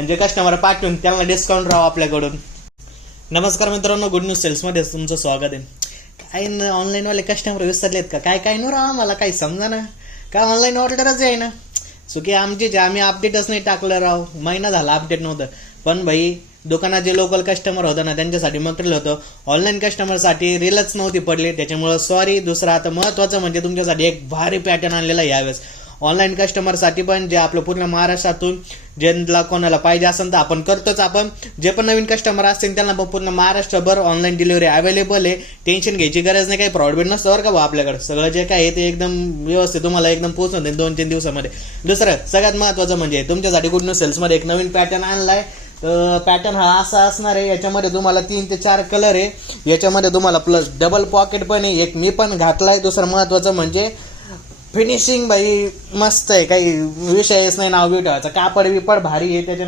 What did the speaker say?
आणि जे कस्टमर पाठवून त्यांना डिस्काउंट राहावं आपल्याकडून. नमस्कार मित्रांनो, गुड न्यूज सेल्समध्ये तुमचं स्वागत आहे. काय ऑनलाईनवाले कस्टमर विसरलेत का काय काय न राहा, मला काही समजा ना का ऑनलाईन ऑर्डरच आहे ना. चुकी आमची जे आम्ही अपडेटच नाही टाकलं राव, महिना झाला अपडेट नव्हतं. पण भाई दुकानात जे लोकल कस्टमर होतं ना त्यांच्यासाठी मटेरियल होतं, ऑनलाईन कस्टमरसाठी रीलच नव्हती पडली, त्याच्यामुळं सॉरी. दुसरं आता महत्त्वाचं म्हणजे तुमच्यासाठी एक भारी पॅटर्न आणलेला यावेळेस ऑनलाईन कस्टमरसाठी पण, जे आपलं पूर्ण महाराष्ट्रातून ज्यांना कोणाला पाहिजे असेल तर आपण करतोच. आपण जे पण नवीन कस्टमर असतील त्यांना पण पूर्ण महाराष्ट्रभर ऑनलाईन डिलिव्हरी अवेलेबल आहे. टेन्शन घ्यायची गरज नाही, काही प्रॉब्लेम नसतं बरं का भाऊ. आपल्याकडे सगळं जे काय आहे ते एकदम व्यवस्थित तुम्हाला एकदम पोहोचून देईल 2-3 दिवसामध्ये. दुसरं सगळ्यात महत्त्वाचं म्हणजे तुमच्यासाठी गुड न्यूज सेल्समध्ये एक नवीन पॅटर्न आणलाय. पॅटर्न हा असा असणार आहे, याच्यामध्ये तुम्हाला 3 ते 4 कलर आहे. याच्यामध्ये तुम्हाला प्लस डबल पॉकेट पण आहे, एक मी पण घातलाय. दुसरं महत्त्वाचं म्हणजे फिनिशिंग भाई मस्त आहे, काही विषयच नाही नाव ठेवायचा. कापड बिपड भारी आहे त्याच्या